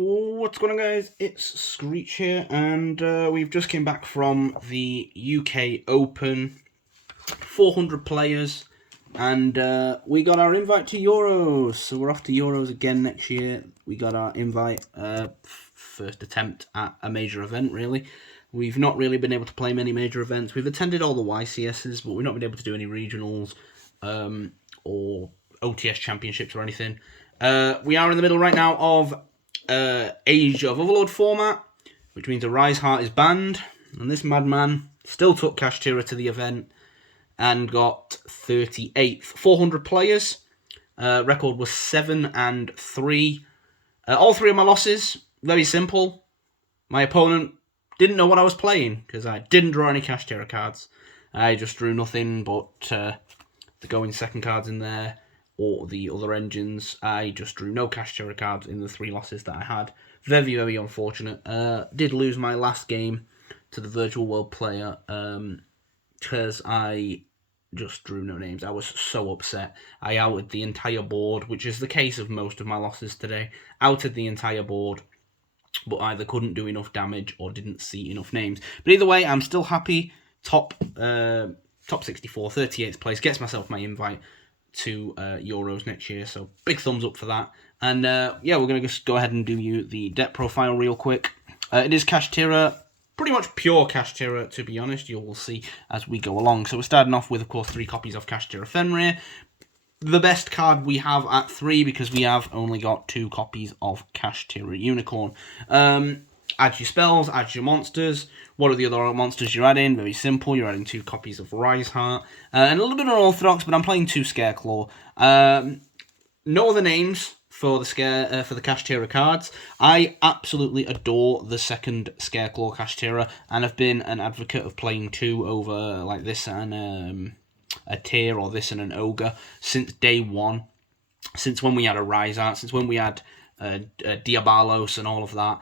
What's going on, guys? It's Screech here, and we've just came back from the UK Open, 400 players, and we got our invite to Euros, so we're off to Euros again next year. We got our invite, first attempt at a major event, really. We've not really been able to play many major events. We've attended all the YCSs, but we've not been able to do any regionals or OTS championships or anything. We are in the middle right now of Age of Overlord format, which means a Rise Heart is banned, and this madman still took Kashtira to the event and got 38th. 400 players. Record was 7-3. All three of my losses, very simple. My opponent didn't know what I was playing because I didn't draw any Kashtira cards. I just drew nothing but the going second cards in there, or the other engines. I just drew no Kashtira cards in the three losses that I had. Very, very unfortunate. Did lose my last game to the Virtual World player because I just drew no names. I was so upset. I outed the entire board, which is the case of most of my losses today. Outed the entire board, but either couldn't do enough damage or didn't see enough names. But either way, I'm still happy. Top 64, 38th place, gets myself my invite to Euros next year, so big thumbs up for that. And yeah, we're going to just go ahead and do you the deck profile real quick. It is Kashtira, pretty much pure Kashtira, to be honest. You will see as we go along. So we're starting off with, of course, 3 copies of Kashtira Fenrir. The best card we have at 3, because we have only got 2 copies of Kashtira Unicorn. Add your spells, add your monsters. What are the other monsters you're adding? Very simple. You're adding 2 copies of Rise Heart. And a little bit of Unorthodox, but I'm playing 2 Scareclaw. No other names for the Kashtira cards. I absolutely adore the second Scareclaw Kashtira, and have been an advocate of playing 2 over like this and a Tear, or this and an Ogre, since day one. Since when we had a Rise Heart, since when we had Diabolos and all of that.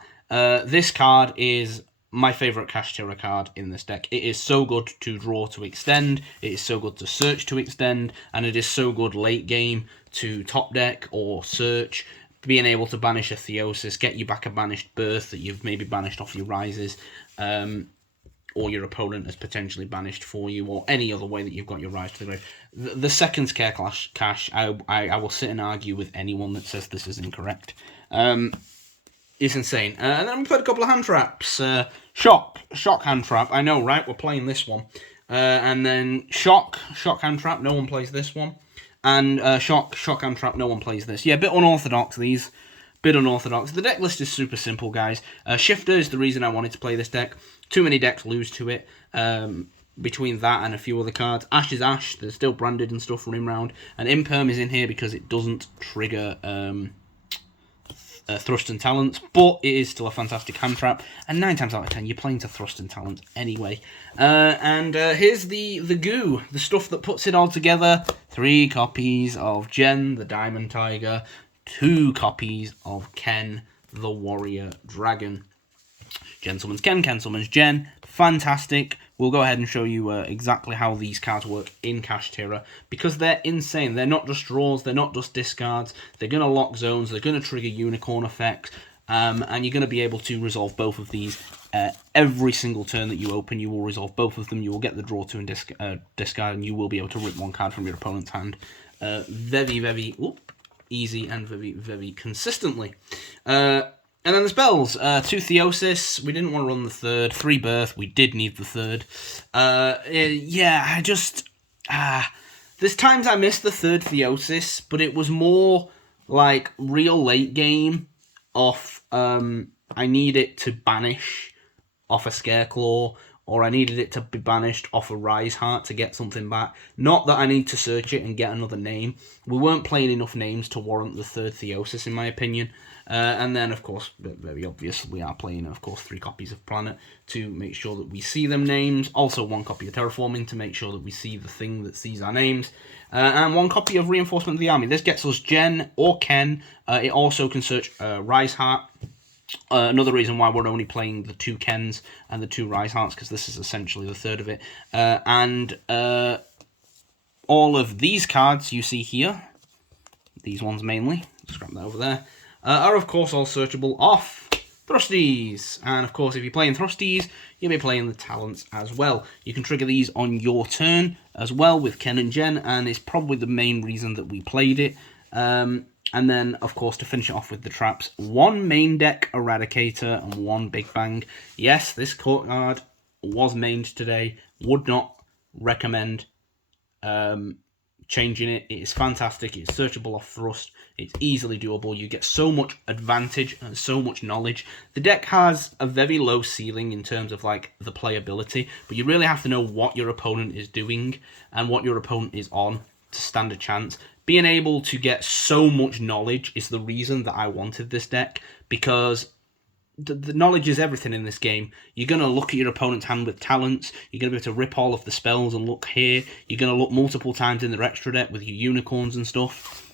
This card is my favourite Kashtira card in this deck. It is so good to draw to extend, it is so good to search to extend, and it is so good late game to top deck or search, being able to banish a Theosis, get you back a banished Birth that you've maybe banished off your Rises, or your opponent has potentially banished for you, or any other way that you've got your Rise to the grave. The second Scare Cash, I will sit and argue with anyone that says this is incorrect. It's insane. And then we played a couple of hand traps. Shock hand trap. I know, right? We're playing this one. And then Shock hand trap. No one plays this one. And Shock hand trap. No one plays this. Yeah, a bit unorthodox, these. Bit unorthodox. The deck list is super simple, guys. Shifter is the reason I wanted to play this deck. Too many decks lose to it. Between that and a few other cards. Ash is Ash. There's still branded and stuff running around. And Imperm is in here because it doesn't trigger Thrust and Talents, but it is still a fantastic hand trap, and 9 times out of 10 you're playing to Thrust and Talents anyway. And here's the goo, the stuff that puts it all together. 3 copies of Jen, the Diamond Tiger, 2 copies of Ken, the Warrior Dragon. Jen summons Ken, Ken summons Jen. Fantastic. We'll go ahead and show you exactly how these cards work in Kashtira, because they're insane. They're not just draws, they're not just discards. They're going to lock zones, they're going to trigger unicorn effects, and you're going to be able to resolve both of these. Every single turn that you open, you will resolve both of them. You will get the draw to and discard, and you will be able to rip 1 card from your opponent's hand. Very, very easy and very, very consistently. And then the spells, 2 Theosis, we didn't want to run the 3rd, 3 Birth, we did need the 3rd. Yeah, I just, there's times I missed the 3rd Theosis, but it was more like real late game off, I need it to banish off a Scareclaw, or I needed it to be banished off a Rise Heart to get something back. Not that I need to search it and get another name. We weren't playing enough names to warrant the 3rd Theosis, in my opinion. And then, of course, very obvious, we are playing, of course, 3 copies of Planet to make sure that we see them names. Also 1 copy of Terraforming to make sure that we see the thing that sees our names. And 1 copy of Reinforcement of the Army. This gets us Jen or Ken. It also can search Rise Heart. Another reason why we're only playing the 2 Kens and the 2 Rise Hearts, because this is essentially the 3rd of it. And all of these cards you see here, these ones mainly, scrap that over there, are of course all searchable off Thrusties. And of course, if you're playing Thrusties, you'll be playing the talents as well. You can trigger these on your turn as well with Ken and Jen, and it's probably the main reason that we played it. And then, of course, to finish it off with the traps, 1 main deck Eradicator and 1 Big Bang. Yes, this card was mained today. Would not recommend changing it. It is fantastic. It's searchable off Thrust. It's easily doable. You get so much advantage and so much knowledge. The deck has a very low ceiling in terms of like the playability, but you really have to know what your opponent is doing and what your opponent is on to stand a chance. Being able to get so much knowledge is the reason that I wanted this deck, because the knowledge is everything in this game. You're going to look at your opponent's hand with talents. You're going to be able to rip all of the spells and look here. You're going to look multiple times in their extra deck with your unicorns and stuff.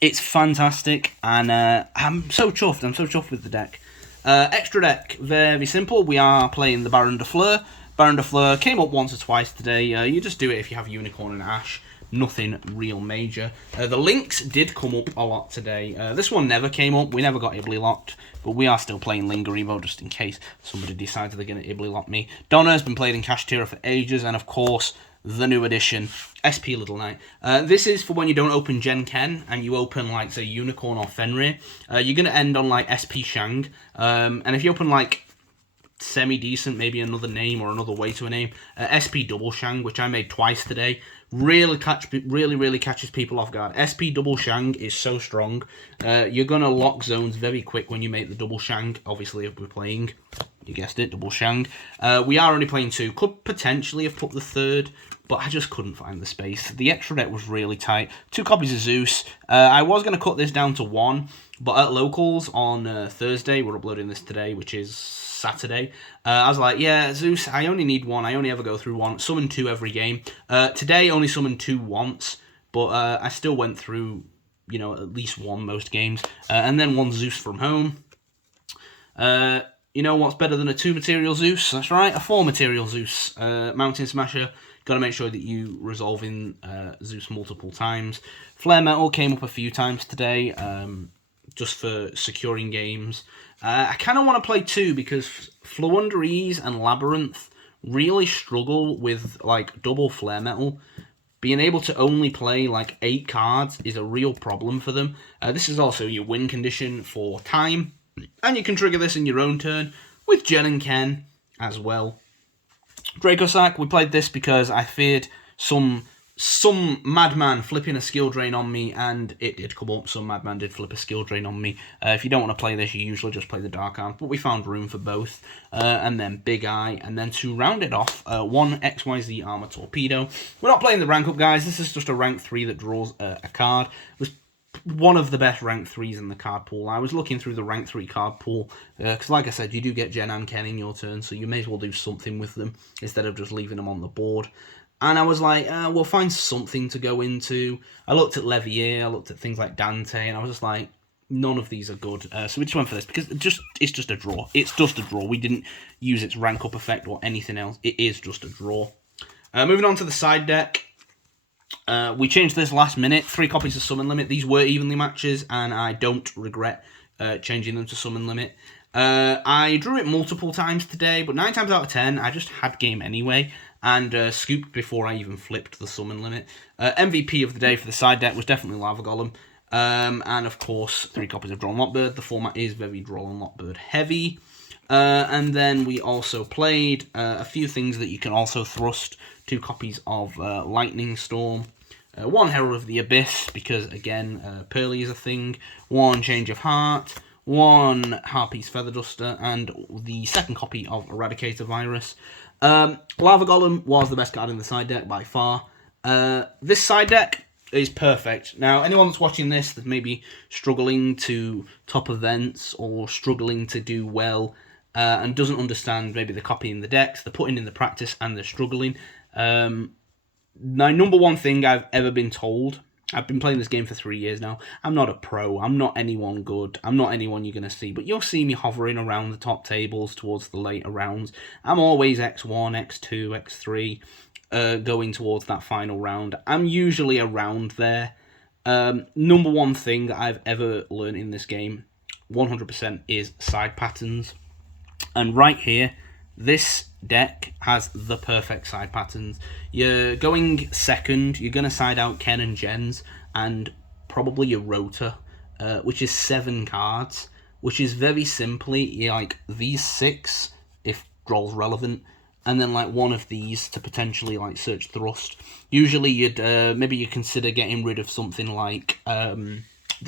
It's fantastic, and I'm so chuffed. I'm so chuffed with the deck. Extra deck, very simple. We are playing the Baron de Fleur. Baron de Fleur came up once or twice today. You just do it if you have Unicorn and Ash. Nothing real major. The links did come up a lot today. This one never came up. We never got Ibly locked, but we are still playing Lingeremo just in case somebody decides they're going to Ibly lock me. Donna has been played in Kashtira for ages, and of course, the new edition, SP Little Knight. This is for when you don't open Gen Ken and you open, like, say, Unicorn or Fenrir. You're going to end on, like, SP Shang. And if you open, like, semi-decent, maybe another name or another way to a name, SP Double Shang, which I made twice today, really catches people off guard. SP Double Shang is so strong. You're going to lock zones very quick when you make the Double Shang. Obviously, if we're playing, you guessed it, Double Shang. We are only playing 2. Could potentially have put the 3rd, but I just couldn't find the space. The extra deck was really tight. 2 copies of Zeus. I was going to cut this down to 1, but at locals on Thursday, we're uploading this today, which is Saturday, I was like, yeah, Zeus, I only need 1. I only ever go through 1. Summon 2 every game. Today, only summoned 2 once, but I still went through, you know, at least 1 most games. And then 1 Zeus from home. You know what's better than a 2 material Zeus? That's right, a 4 material Zeus. Mountain Smasher. Got to make sure that you resolve in Zeus multiple times. Flare Metal came up a few times today, just for securing games. I kind of want to play 2 because Floowandereeze and Labyrinth really struggle with, like, double Flare Metal. Being able to only play, like, 8 cards is a real problem for them. This is also your win condition for time, and you can trigger this in your own turn with Jen and Ken as well. Dracosack, we played this because I feared some madman flipping a skill drain on me, and it did come up. Some madman did flip a skill drain on me. If you don't want to play this, you usually just play the Dark Arm, but we found room for both. And then Big Eye, and then to round it off, 1 XYZ Armor Torpedo. We're not playing the rank up, guys. This is just a rank 3 that draws a card. It was one of the best rank 3s in the card pool. I was looking through the rank 3 card pool, because like I said, you do get Jen and Ken in your turn, so you may as well do something with them instead of just leaving them on the board. And I was like, we'll find something to go into. I looked at Levier, I looked at things like Dante, and I was just like, none of these are good. So we just went for this, because it's just a draw. It's just a draw. We didn't use its rank up effect or anything else. It is just a draw. Moving on to the side deck. We changed this last minute. 3 copies of Summon Limit. These were evenly matches, and I don't regret changing them to Summon Limit. I drew it multiple times today, but 9 times out of 10, I just had game anyway, and scooped before I even flipped the Summon Limit. MVP of the day for the side deck was definitely Lava Golem. And of course, 3 copies of Draw and Lockbird. The format is very Draw and Lockbird heavy. And then we also played a few things that you can also thrust. 2 copies of Lightning Storm. 1 Herald of the Abyss, because again, Pearly is a thing. 1 Change of Heart. 1 Harpy's Feather Duster. And the 2nd copy of Eradicator Virus. Lava Golem was the best card in the side deck by far. This side deck is perfect. Now, anyone that's watching this that's maybe struggling to top events or struggling to do well and doesn't understand maybe the copying the decks, they're putting in the practice and they're struggling. My number one thing I've ever been told, I've been playing this game for 3 years now, I'm not a pro, I'm not anyone good, I'm not anyone you're going to see, but you'll see me hovering around the top tables towards the later rounds. I'm always X1, X2, X3, going towards that final round. I'm usually around there. Number one thing that I've ever learned in this game 100% is side patterns. And right here, this deck has the perfect side patterns. You're going second, you're going to side out Ken and Jens, and probably your Rota, which is 7 cards, which is very simply like these 6, if draw's relevant, and then like one of these to potentially like search thrust. Usually you'd maybe you consider getting rid of something like the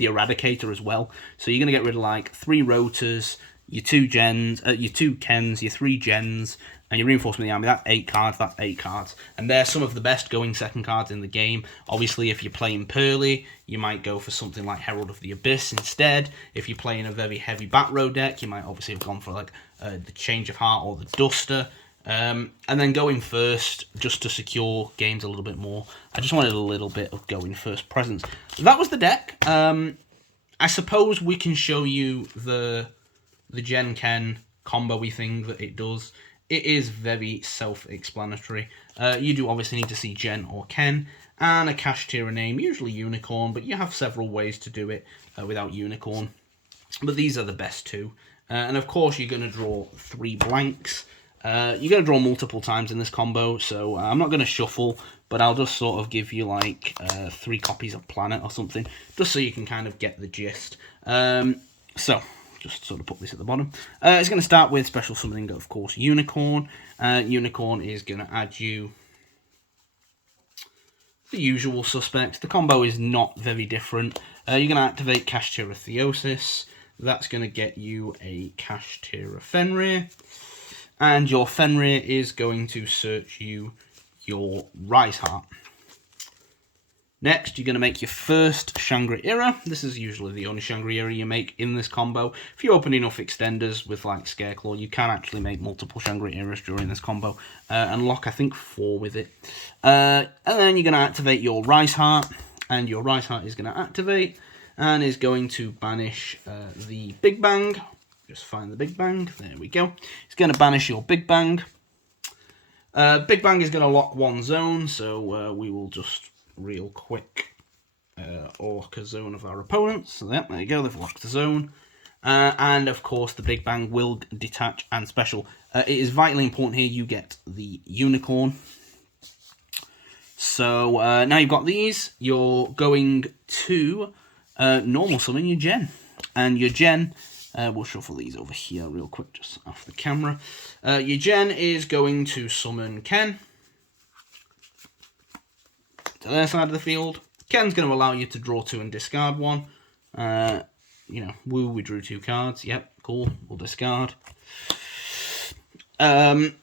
Eradicator as well. So you're going to get rid of like 3 Rotas, your 2 Gens, your 2 Kens, your 3 Gens, and your Reinforcement of the Army. That's 8 cards, that's 8 cards. And they're some of the best going second cards in the game. Obviously, if you're playing Pearly, you might go for something like Herald of the Abyss instead. If you're playing a very heavy back row deck, you might obviously have gone for like the Change of Heart or the Duster. And then going first, just to secure games a little bit more. I just wanted a little bit of going first presence. That was the deck. I suppose we can show you the Gen Ken combo-y thing that it does. It is very self-explanatory. You do obviously need to see Gen or Ken, and a Kashtira name, usually Unicorn, but you have several ways to do it without Unicorn. But these are the best 2. And of course you're going to draw 3 blanks. You're going to draw multiple times in this combo, so I'm not going to shuffle, but I'll just sort of give you like 3 copies of Planet or something, just so you can kind of get the gist. So, just sort of put this at the bottom. It's going to start with special summoning, of course, Unicorn. Unicorn is going to add you the usual suspects. The combo is not very different. You're going to activate Kashtira Theosis. That's going to get you a Kashtira Fenrir. And your Fenrir is going to search you your Rise Heart. Next, you're going to make your first Shangri-Ira. This is usually the only Shangri-Ira you make in this combo. If you open enough extenders with like Scareclaw, you can actually make multiple Shangri-Iras during this combo. And lock, I think, 4 with it. And then you're going to activate your Rise Heart. And your Rise Heart is going to activate and is going to banish the Big Bang. Just find the Big Bang. There we go. It's going to banish your Big Bang. Big Bang is going to lock 1 zone, so we will just real quick Orca zone of our opponents. So there you go, they've locked the zone. And of course the Big Bang will detach and special. It is vitally important here you get the Unicorn. So now you've got these, you're going to normal summon your Gen. And your Gen, we'll shuffle these over here real quick just off the camera. Your Gen is going to summon Ken to their side of the field. Ken's going to allow you to draw 2 and discard 1. You know, woo, we drew 2 cards. Yep, cool, we'll discard. And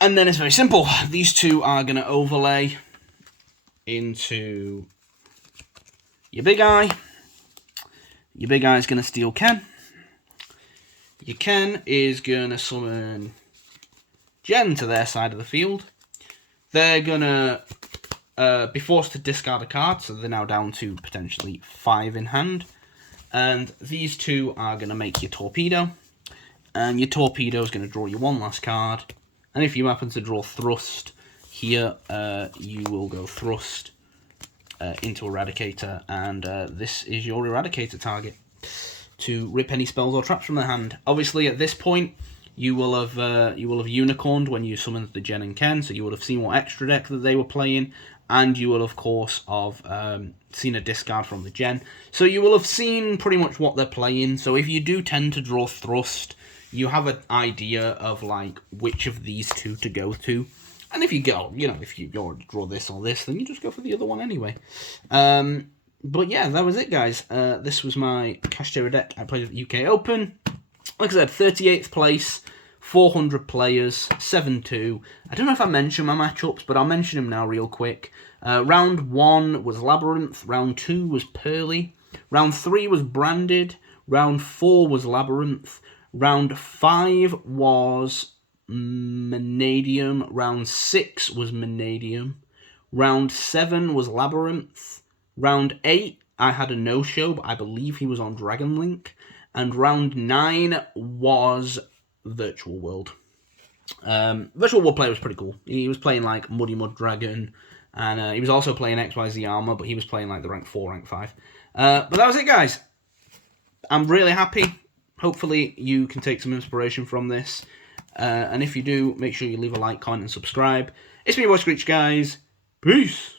then it's very simple. These 2 are going to overlay into your Big Eye. Your Big Eye is going to steal Ken. Your Ken is going to summon Gen to their side of the field. They're going to be forced to discard a card, so they're now down to potentially 5 in hand. And these 2 are going to make your Torpedo. And your Torpedo is going to draw you 1 last card. And if you happen to draw Thrust here, you will go Thrust into Eradicator. And this is your Eradicator target to rip any spells or traps from their hand. Obviously, at this point, you will have unicorned when you summoned the Gen and Ken, so you would have seen what extra deck that they were playing, and you will, of course, have seen a discard from the Gen. So you will have seen pretty much what they're playing. So if you do tend to draw Thrust, you have an idea of like which of these 2 to go to. And if you go, you know, if you already draw this or this, then you just go for the other one anyway. But yeah, that was it, guys. This was my Kashtira deck I played at the UK Open. Like I said, 38th place, 400 players, 7-2. I don't know if I mentioned my matchups, but I'll mention them now real quick. Round 1 was Labyrinth. Round 2 was Pearly. Round 3 was Branded. Round 4 was Labyrinth. Round 5 was Mannadium. Round 6 was Mannadium. Round 7 was Labyrinth. Round 8, I had a no-show, but I believe he was on Dragon Link. And round 9 was Virtual World. Virtual World player was pretty cool. He was playing like Muddy Mud Dragon, and he was also playing XYZ Armor, but he was playing like the rank 4, rank 5. But that was it, guys. I'm really happy. Hopefully you can take some inspiration from this. And if you do, make sure you leave a like, comment, and subscribe. It's me, your boy Screech, guys. Peace.